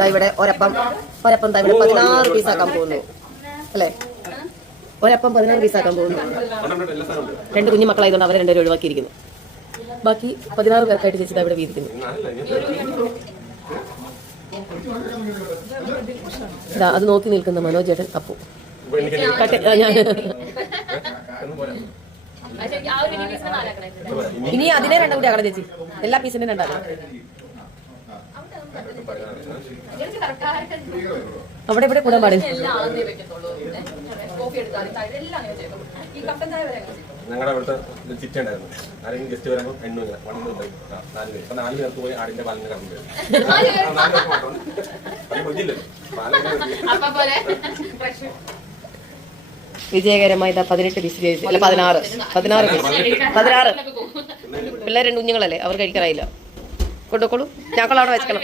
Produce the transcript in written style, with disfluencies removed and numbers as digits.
ഇതാ ഇവിടെ ഒരപ്പം ഇതാ ഇവിടെ 16 പീസാക്കാൻ പോകുന്നു അല്ലേ? ഒരപ്പം 16 പീസാക്കാൻ പോകുന്നു. 2 കുഞ്ഞു മക്കളായതുകൊണ്ട് അവരെ 2 ഒഴിവാക്കിയിരിക്കുന്നു. ബാക്കി 16 പേർക്കായിട്ട് ചേച്ചി ഇവിടെ വീതിക്കുന്നു. ഇതാ അത് നോക്കി നിൽക്കുന്ന മനോജേട്ടൻ അപ്പു. ഇനി അതിനെ 2 കൂടി ആക്കണം ചേച്ചി. എല്ലാ പീസിനും 2 ആക്കണം. അവിടെ ഇവിടെ കൂടാൻ പാടില്ല. ഞങ്ങളുടെ അവിടുത്തെ ചിറ്റ ഉണ്ടായിരുന്നു. ആരെങ്കിലും ഗസ്റ്റ് വരുമ്പോൾ 8 4 പേർക്ക് പോയി ആടിന്റെ പാലിന് കറണ്ട് വിജയകരമായി 18 പീസ് കഴിച്ചു. അല്ല 16 പിള്ളേർ 2 കുഞ്ഞുങ്ങളല്ലേ, അവർ കഴിക്കാറായില്ല. കൊണ്ടുപോക്കോളൂ, ഞങ്ങൾ അവിടെ വെച്ചക്കണം.